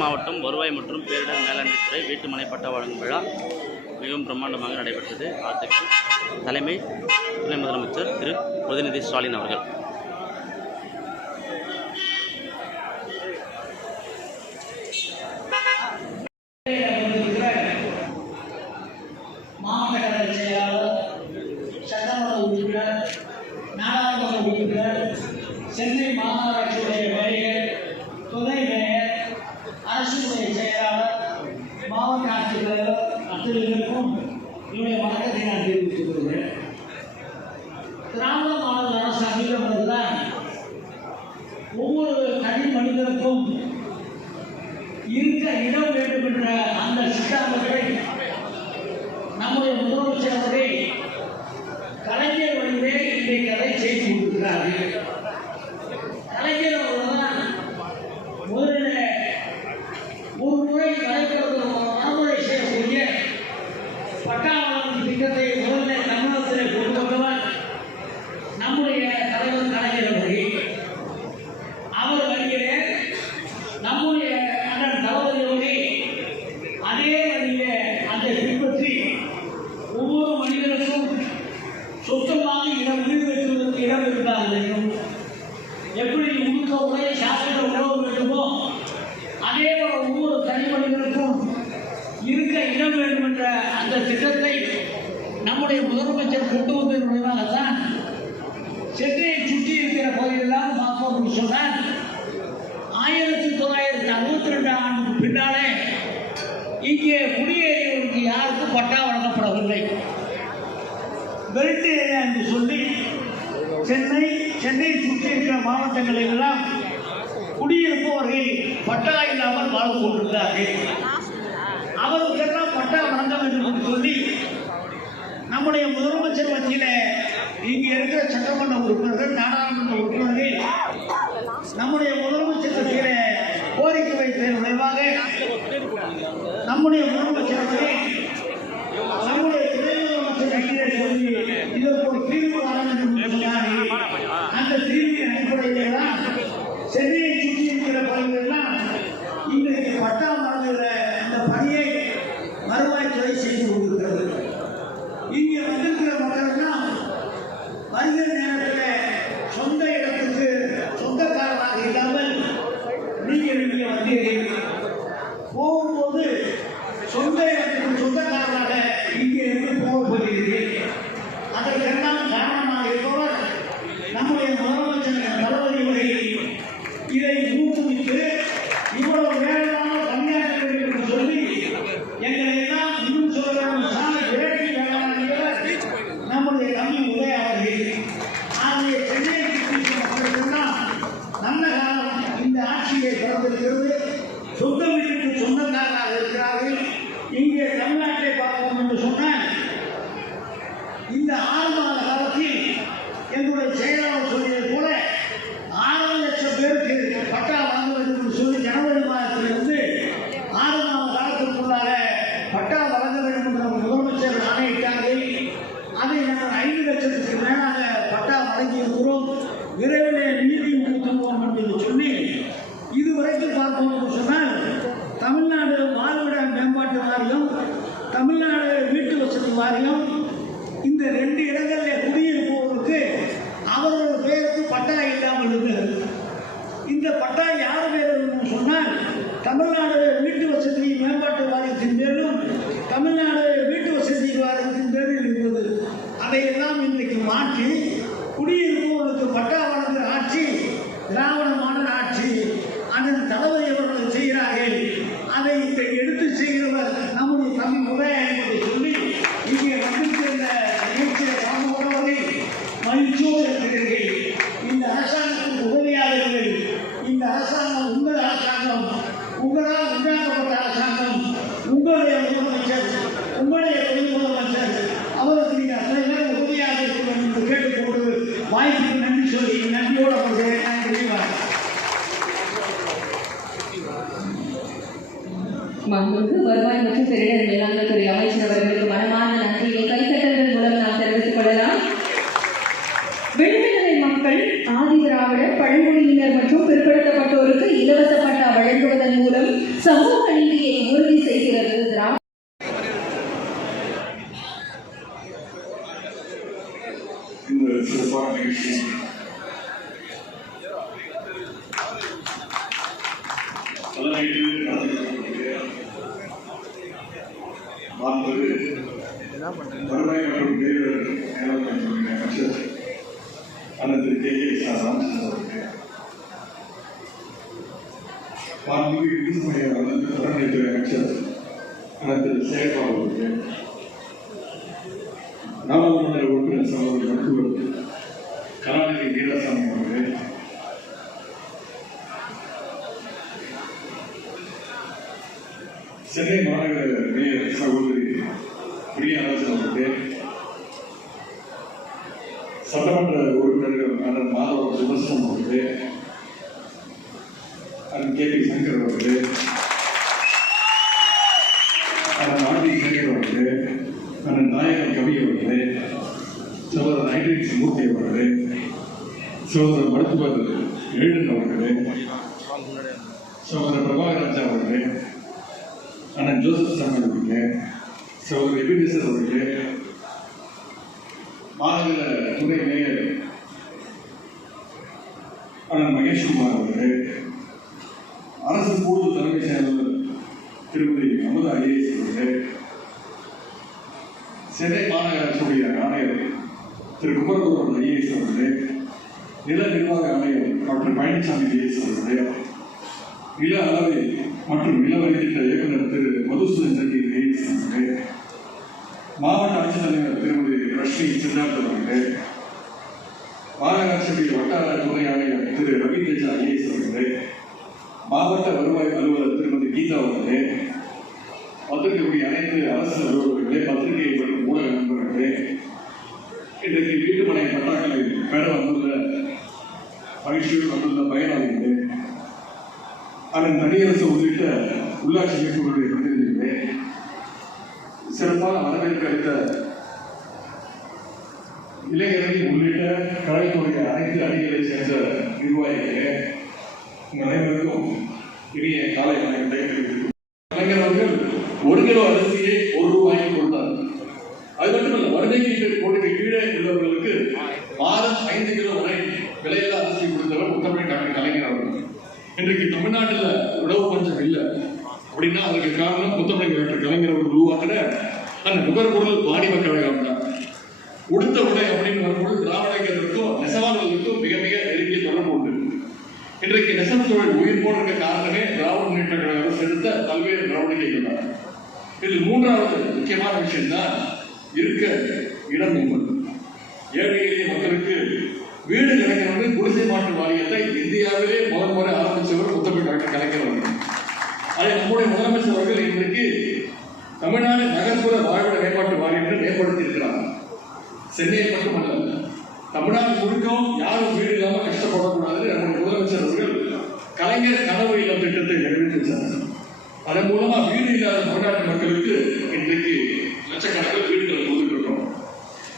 மாவட்டம் வருவாய் மற்றும் பேரிடர் மேலாண்மைத்துறை வீட்டு மனைப்பட்டா வழங்கும் விழா மிகவும் பிரம்மாண்டமாக நடைபெற்றது. ஆத்துக்கு தலைமை துணை முதலமைச்சர் திரு. உதயநிதி ஸ்டாலின் அவர்கள். சென்னை மாநகராட்சியுடைய வரிகள் துணை என்னுடைய வணக்கத்தை நான் தெரிவித்துக் கொள்கிறேன் திராவிட மாடல் அரசு அமைக்கப்பட்டதுதான் ஒவ்வொரு தனி மனிதனுக்கும் இருக்க இடம் வேண்டும் என்ற அந்த சித்தாந்தத்தை நம்முடைய முதலமைச்சர் அவர்கள் கலைஞர் வழியிலே இன்றைக்கு அதை செய்து கொண்டிருக்கிறார்கள் கலைஞர் அவர்கள்தான் முதலில் ஒரு முறை நடைபெறுகிற நடைமுறை செய்யக்கூடிய பட்டாளம் திட்டத்தை முதலில் தமிழகத்தில் கொண்டு வந்தவர் நம்முடைய தலைவர் கலைஞர் அவர்கள் அவர் வழியிலே நம்முடைய அண்ணன் தளபதி அவர்கள் அதே வழியிலே அதை பின்பற்றி ஒவ்வொரு மனிதனுக்கும் சொந்தமாக இடம் வீடு வைத்துவதற்கு இடம் இருந்தால் வேண்டும் எப்படி உடுக்க உடை சாப்பிட உணவு வேண்டுமோ அதே போல ஒவ்வொரு தனி மனிதனுக்கும் இருக்க இடம் வேண்டும் என்ற அந்த திட்டத்தை நம்முடைய முதலமைச்சர் கொண்டு வந்ததன் மூலமாகத்தான் சென்னையை சுற்றி இருக்கிற பகுதியெல்லாம் பார்ப்போம் என்று சொன்னால் ஆயிரத்தி தொள்ளாயிரத்தி அறுபத்தி ரெண்டு ஆண்டுக்கு பின்னாலே இங்கே குடியேறியவர்களுக்கு யாருக்கும் பட்டா வழங்கப்படவில்லை. பெல்ட் ஏரியா என்று சொல்லி சென்னை சென்னை சுற்றி இருக்கிற மாவட்டங்களில் எல்லாம் குடியிருப்பவர்கள் பட்டா இல்லாமல் வாழ்ந்து கொண்டிருந்தார்கள் அவருக்கெல்லாம் பட்டா வழங்க வேண்டும் என்று சொல்லி நம்முடைய முதலமைச்சர் மத்தியில இங்கே இருக்கிற சட்டமன்ற உறுப்பினர்கள் நாடாளுமன்ற உறுப்பினர்கள் நம்முடைய முதலமைச்சர் மத்தியில கோரிக்கை வைத்ததன் விளைவாக நம்முடைய முதலமைச்சர் நம்முடைய துணை முதலமைச்சர் இதற்கு ஒரு தீர்வு காண வேண்டும் அந்த தீர்வின் அடிப்படையிலே சென்னையை சுற்றி இருக்கிற பகுதிகளெல்லாம் இன்றைக்கு பட்டா வழங்குகிற இந்த பணியை வருவாய்த்துறை செய்து கொண்டிருக்கிறது இங்கே வந்திருக்கிற மக்கள் எல்லாம் வருகிற நேரத்தில் சொந்த இடத்துக்கு சொந்தக்காரராக இல்லாமல் நீங்கள் இங்கே வந்தீர்கள் போகும்போது சொந்த இடத்துக்கு சொந்தக்காரராக இங்கே இருந்து போக போகிறீர்கள் அதற்கெல்லாம் காரணமாக இருப்பவர் நம்முடைய முதலமைச்சர் தளபதி அவர்கள் இதை ஊக்குவித்து இவ்வளவு வேகமாக பணியாற்ற வேண்டும் என்று சொல்லி எங்களை எல்லாம் இன்னும் சொல்ல வேண்டும் சாமி விரட்டி வேளாண் நம்முடைய தம்பி உதய அவர்கள் ஆகிய சென்னையை சுற்றி மக்களுக்கெல்லாம் நல்ல காலம் இந்த ஆட்சியை பிறந்திருக்கிறது சொந்த வீட்டுக்கு சொந்தக்காரராக இருக்கிறார்கள் இங்கே தமிழ்நாட்டை பார்ப்போம் என்று சொன்னால் இந்த ஆறு மாத காலத்தில் எங்களுடைய செயலாளர் சொல்லியது போல ஆறு லட்சம் பேருக்கு பட்டா வழங்க வேண்டும் என்று சொல்லி ஜனவரி மாதத்திலிருந்து ஆறு மாத காலத்திற்குள்ளாக பட்டா வழங்க வேண்டும் என்று நம்ம முதலமைச்சர் ஆணையிட்டார்கள் அதை நாங்கள் ஐந்து லட்சத்துக்கு மேலாக பட்டா வழங்கியிருக்கிறோம் விரைவிலே நீதி ஊற்றுவோம் என்று சொல்லி இதுவரைக்கும் பார்ப்போம் என்று சொன்னால் தமிழ்நாடு வாழ்விட மேம்பாட்டு வாரியம் தமிழ்நாடு வீட்டு வசதி வாரியம் இந்த ரெண்டு இடங்களில் குடியிருப்பவருக்கு அவரோட பேருக்கு பட்டா இல்லாமல் இருக்கிறது. இந்த பட்டா யார் பேருன்னு சொன்னால் தமிழ்நாடு வீட்டு வசதி மேம்பாட்டு வாரியத்தின் பேரும் தமிழ்நாடு வீட்டு வசதி வாரியத்தின் பேரில் இருந்தது. அதையெல்லாம் இன்றைக்கு மாற்றி குடியிருப்பவர்களுக்கு பட்டா வழங்குகிற ஆட்சி திராவிட மாடல் ஆட்சி அதன் தளபதி அவர்கள் செய்கிறார்கள். அதை இதை எடுத்து செய்கிறவர் நம்முடைய தம்பி உதயம் என்பதை சொல்லி இங்கே வந்திருக்கிற நிகழ்ச்சியை கலந்து காணுபவர்கள் மகிழ்ச்சியோடு இருக்கிறீர்கள். இந்த அரசாங்கத்துக்கு உதவியாக இருங்கள் இந்த அரசாங்கம் உங்கள் அரசாங்கம் உங்களால் உண்டாக்கப்பட்ட அரசாங்கம் உங்களுடைய முதலமைச்சர் உங்களுடைய துணை முதலமைச்சர் அவருக்கு நீங்கள் அத்தனை பேர் உதவியாக இருக்கணும் என்று கேட்டுக்கொண்டு வாய்ப்புக்கு நன்றி சொல்லி நன்றியோடு அவர்கள் நான் தெரிவிக்கிறேன். மாண்புமிகு வருவாய் மற்றும் பேரிடர் மேலாண்மை துறை அமைச்சர் அவர்கள் மாண்புமிகு வருவாய் மற்றும் பேரிடர் மேலாண்மை துறை அமைச்சர் அண்ணன் திரு கே கே ராமச்சந்திரன் அவர்களே மாண்புமிகு இந்துமய அறநிலைத்துறை அமைச்சர் அண்ணன் திரு சேகர்பாபு அவர்களே நாடாளுமன்ற உறுப்பினர் சகோதரர் கலாநிதி வீராசாமி அவர்களே சென்னை மாநகர மேயர் சகோதரி பிரியாராஜன் அவர்களே சட்டமன்ற உறுப்பினர்கள் அண்ணன் மாதவ சுதர்சனம் அவர்களே அண்ணன் கே பி சங்கர் அவர்களே அண்ணன் ஆண்டி சங்கர் அவர்களே அண்ணன் நாயகன் கவி அவர்களே சகோதரர் ஐடிஎக்ஸ் மூர்த்தி அவர்களே சகோதரர் மருத்துவர் எழுடன் அவர்களே சகோதரர் பிரபாகராஜா அவர்களே அண்ணன் ஜோசப் சாமி அவர்களே சகோதரர் எபினேசர் அவர்களே மாநகர துணை மேயர் அண்ணன் மகேஷ்குமார் அவர்களே அரசு கூடுதல் தலைமை செயலாளர் திருமதி அமுதா ஐஏஎஸ் அவர்களே சென்னை மாநகராட்சியுடைய ஆணையர் திரு குமரகுருவன் ஐஏஎஸ் அவர்களே நில நிர்வாக ஆணையர் டாக்டர் பழனிசாமி ஐஏஎஸ் அவர்களே நில அளவை மற்றும் நில வரி திட்ட இயக்குநர் திரு மதுசூதன் ரெட்டி மாவட்ட ஆட்சித்தலைவர் திருமதி ரஷ்மி சித்தார்த் அவர்களே மாநகராட்சியுடைய வட்டார துணை ஆணையர் திரு ரவி தேஜா ஐஏஎஸ் அவர்களே மாவட்ட வருவாய் அலுவலர் திருமதி கீதா அவர்களே வந்திருக்கக்கூடிய அனைத்து அரசு அலுவலர்களே பத்திரிகை மற்றும் ஊடக நண்பர்களே இன்றைக்கு வீட்டுமனை பட்டாக்களை பெற வந்துள்ள மகிழ்ச்சியோடு வந்துள்ள பயனாளிகள் அதன் தனியரசு உள்ளிட்ட உள்ளாட்சி அமைப்புகளுடைய பிரதிநிதிகளே சிறப்பாக வரவேற்பு அளித்த இளைஞர்கள் உள்ளிட்ட கலைத்துறை அனைத்து அணிகளை சேர்ந்த நிர்வாகிகளே உங்கள் அனைவருக்கும் இனிய காலை வணக்கத்தை தெரிவித்துக் கலைஞர் அவர்கள் ஒரு கிலோ அரிசியை ஒரு ரூபாய்க்கு கொடுத்தார் அது மட்டுமல்ல வருகைக்கு கோடிக்கு கீழே உள்ளவர்களுக்கு மாதம் ஐந்து கிலோ வரை விலையில்லா அரிசி கொடுத்தவர் உத்தரவை டாக்டர் கலைஞர் அவர்கள். இன்றைக்கு தமிழ்நாட்டில் உணவு பஞ்சம் இல்லை. அப்படின்னா அதுக்கு காரணம் முத்தமிழ் டாக்டர் கலைஞர் அவர்கள் உருவாக்குற அந்த நுகர்பொருள் வாணிப கழகம் தான். உடுத்த உடை அப்படின்னு வரும்பொழுது திராவிட நெசவாளர்களுக்கும் மிக மிக நெருங்கிய தொடர்பு உண்டு. இன்றைக்கு நெசவு தொழில் உயிர் போடுற காரணமே திராவிட முன்னேற்ற கழகம் செலுத்த பல்வேறு நடவடிக்கைகள் தான். இதில் மூன்றாவது முக்கியமான விஷயம் தான் இருக்க இடம் என்பது. ஏழை எளிய மக்களுக்கு வீடு கிடைக்கிறது குடிசை மாற்று வாரியத்தை இந்தியாவிலே முதல் முறை ஆரம்பித்தவர் முத்தமிழ் டாக்டர் கலைஞர் அவர்கள். அதை நம்முடைய முதலமைச்சர் அவர்கள் இன்றைக்கு தமிழ்நாடு நகர்ப்புற வாழ்விட மேம்பாட்டு வாரியத்தை மேம்படுத்தி இருக்கிறார் சென்னையில் மட்டுமல்ல தமிழ்நாடு முழுக்கவும் யாரும் வீடு இல்லாமல் கஷ்டப்படக்கூடாது நம்முடைய முதலமைச்சர் அவர்கள் கலைஞர் கனவு இல்லம் திட்டத்தை நிறைவேற்றி அதன் மூலமா வீடு இல்லாத தமிழ்நாட்டு மக்களுக்கு இன்றைக்கு லட்சக்கணக்கில் வீடுகள் கொடுத்துட்டு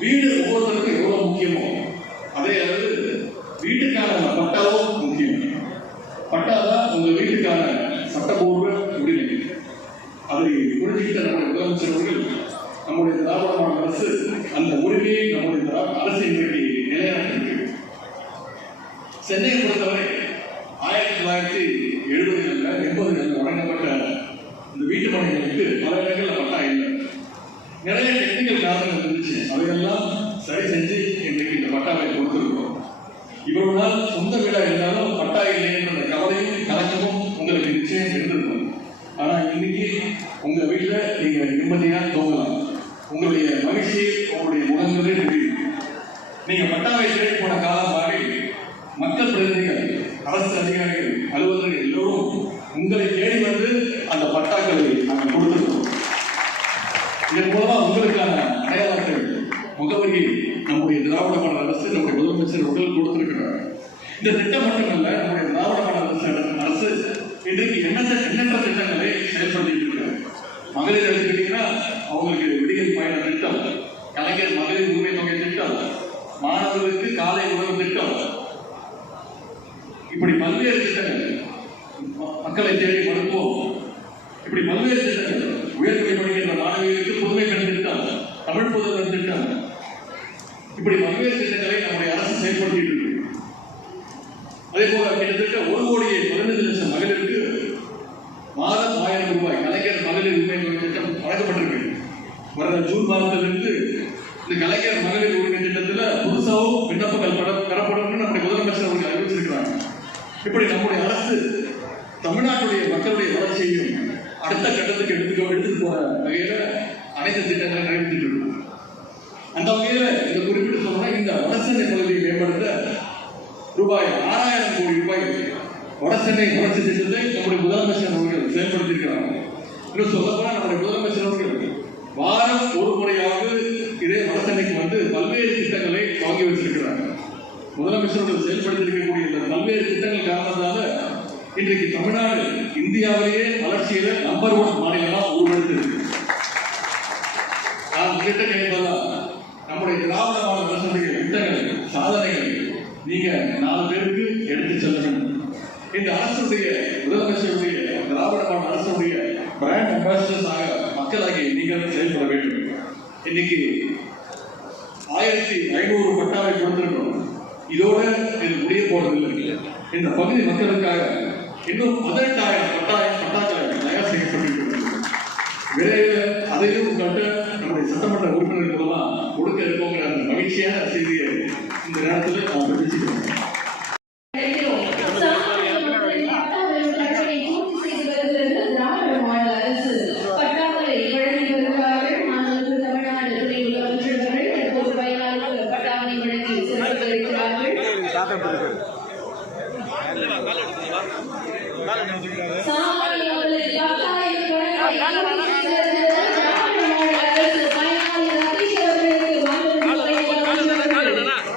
வீடு ஒவ்வொருத்தருக்கும் எவ்வளவு முக்கியமோ அதே அளவு வீட்டுக்கான பட்டாவும் முக்கியம் பட்டாதான் உங்க வீட்டுக்கான சட்டபூர்வ உரிமை அதை புரிஞ்சுக்கிட்ட நம்முடைய முதலமைச்சர் அவர்கள் நம்முடைய திராவிட மாடல் அரசு அந்த உரிமையை நம்முடைய திரா- அரசு இன்றைக்கு நிலைநாட்டிருக்கு சென்னையை பொறுத்தவரை ஆயிரத்தி தொள்ளாயிரத்தி எழுபதுகளில் எண்பதுகளில் வழங்கப்பட்ட இந்த வீட்டு மனைகளுக்கு பல இடங்களில் பட்டா இல்லை நிறைய டெக்னிக்கல் காரணங்கள் இருந்துச்சு அதையெல்லாம் சரி செஞ்சு இன்றைக்கு இந்த பட்டாவை கொடுத்துருக்கோம் இவ்வளவு நாள் சொந்த வீடா இருந்தாலும் பட்டா இல்லைன்ற அந்த கவலையும் கலக்கமும் உங்களுக்கு நிச்சயம் இருந்திருக்கும். ஆனா இன்னைக்கு உங்க வீட்டுல நீங்க நிம்மதியா தூங்கலாம். உங்களுடைய மகிழ்ச்சி உங்களுடைய முகங்களே தெரியும். நீங்க பட்டாவை தேடி போன காலம் மாறி மக்கள் பிரதிநிதிகள் அரசு அதிகாரிகள் அலுவலர்கள் எல்லோரும் உங்களை தேடி வந்து அந்த பட்டாக்களை நாங்கள் கொடுத்துருக்கோம் இதன் மூலமா உங்களுக்கான அடையாளங்கள் முகவரி நம்முடைய திராவிட மாடல் அரசு நம்முடைய முதலமைச்சர் அவர்கள் கொடுத்திருக்கிறார் இந்த திட்டம் மட்டுமல்ல நம்முடைய திராவிட மாடல் அரசு இன்றைக்கு என்ன எண்ணற்ற திட்டங்களை செயல்படுத்திட்டு இருக்காங்க மகளிர் எடுத்துக்கிட்டீங்கன்னா அவங்களுக்கு விடியல் பயண திட்டம் கலைஞர் மகளிர் உரிமை தொகை திட்டம் மாணவர்களுக்கு காலை உணவு திட்டம். இப்படி பல்வேறு திட்டங்கள் மக்களை தேடி மருத்துவம் இப்படி பல்வேறு திட்டங்கள் உயர்கல்வி படிக்கின்ற மாணவிகளுக்கு புதுமை கண் திட்டம் தமிழ் புதுவர் திட்டம். இப்படி பல்வேறு திட்டங்களை நம்முடைய அரசு செயல்படுத்திட்டு கிட்டத்தட்ட ஒரு கோடியே பதினைந்து லட்சம் மகளிருக்கு மாதம் ஆயிரம் ரூபாய். கலைஞர் மகளிர் உரிமை திட்டம் வழங்கப்பட்டிருக்கு. வர ஜூன் மாதத்திலிருந்து இந்த கலைஞர் மகளிர் உரிமை திட்டத்தில் புதுசாகவும் விண்ணப்பங்கள் பெற பெறப்படும் நம்முடைய முதலமைச்சர் அவர்கள் அறிவிச்சிருக்கிறாங்க. இப்படி நம்முடைய அரசு தமிழ்நாட்டுடைய மக்களுடைய வளர்ச்சியையும் அடுத்த கட்டத்துக்கு எடுத்துக்க எடுத்துட்டு போற வகையில அனைத்து திட்டங்களை நிறைவேற்றிட்டு இருக்கோம். அந்த வகையில இந்த குறிப்பிட்டு சொன்னா இந்த அரசு பகுதி ரூபாய் ஆறாயிரம் கோடி ரூபாய் வடசென்னை வளர்ச்சி திட்டத்தை நம்முடைய முதலமைச்சர் அவர்கள் செயல்படுத்தியிருக்கிறாங்க. இன்னும் சொல்ல நம்முடைய முதலமைச்சர் அவர்கள் வாரம் ஒரு முறையாவது இதே வடசென்னைக்கு வந்து பல்வேறு திட்டங்களை வாங்கி வச்சிருக்கிறாங்க. முதலமைச்சர் அவர்கள் செயல்படுத்தியிருக்கக்கூடிய இந்த பல்வேறு திட்டங்கள் காரணத்தால இன்றைக்கு தமிழ்நாடு இந்தியாவிலேயே வளர்ச்சியில நம்பர் ஒன் மாநிலமா உருவெடுத்திருக்கு. நான் உங்ககிட்ட கேட்பதா நம்முடைய திராவிட மாநில அரசுடைய திட்டங்கள் சாதனைகள். நீங்க நாலு பேருக்கு எடுத்து செல்ல வேண்டும் இந்த அரசுடைய முதலமைச்சருடைய திராவிட மாநில அரசுடைய பிராண்ட் அம்பாசிடர்ஸ் ஆக மக்களாகிய நீங்கள் செயல்பட வேண்டும். இன்னைக்கு ஆயிரத்தி ஐநூறு பட்டாவை கொடுத்திருக்கிறோம். இதோட இது முடிய போறதில்லை. இந்த பகுதி மக்களுக்காக இன்னும் பதினெட்டாயிரம் பட்டாயம் பட்டாக்கள் தயார் செய்யப்பட்டிருக்கிறது விரைவில் அதையும் கட்ட நம்முடைய சட்டமன்ற உறுப்பினர்கள் மூலமா கொடுக்க இருக்கோங்கிற அந்த மகிழ்ச்சியான செய்தியை இந்த நேரத்தில் நான் தெரிவிச்சுக்கிறேன்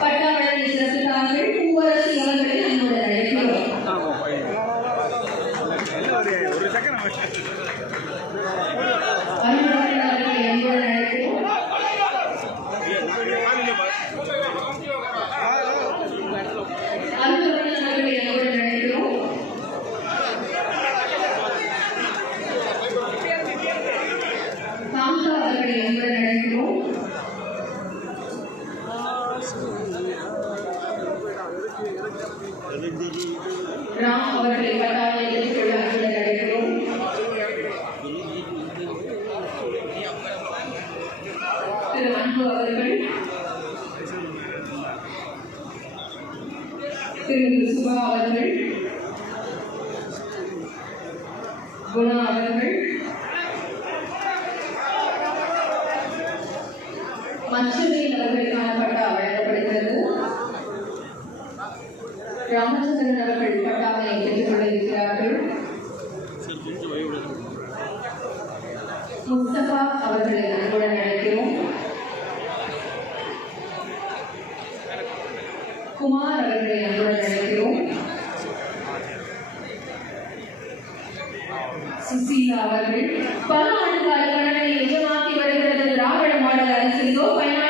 பட்டாவளை சிறப்பித்தார்கள் பூவரசி அவர்களை அன்புடன் அழைக்கிறோம் அன்புடன் அவர்களை அன்புடன் அழைக்கிறோம் அன்புடன் அவர்களை அன்புடன் அழைக்கிறோம் காந்தா அவர்களை அன்புடன் அழைக்கிறோம் ராம் அவர்களை பட்டாவை எதிர்கொள்ள அன்புடன் அழைக்கிறோம் திரு அன்பு அவர்கள் திரு சுபா அவர்கள் குணா அவர்கள் மச்சவேல் அவர்களுக்கான பட்டா வழங்கப்படுகிறது ராமச்சந்திரன் அவர்கள் பட்டாவை பெற்றுக்கொள்ள இருக்கிறார்கள். முஸ்தபா அவர்களை அன்புடன் அழைக்கிறோம். குமார் அவர்களை அன்புடன் அழைக்கிறோம். சுசீலா அவர்கள் பல ஆண்டு கால கடனை நிஜமாக்கி வருகிறது. திராவிட மாடல் அரசியலோ பயனாளிகளுக்கு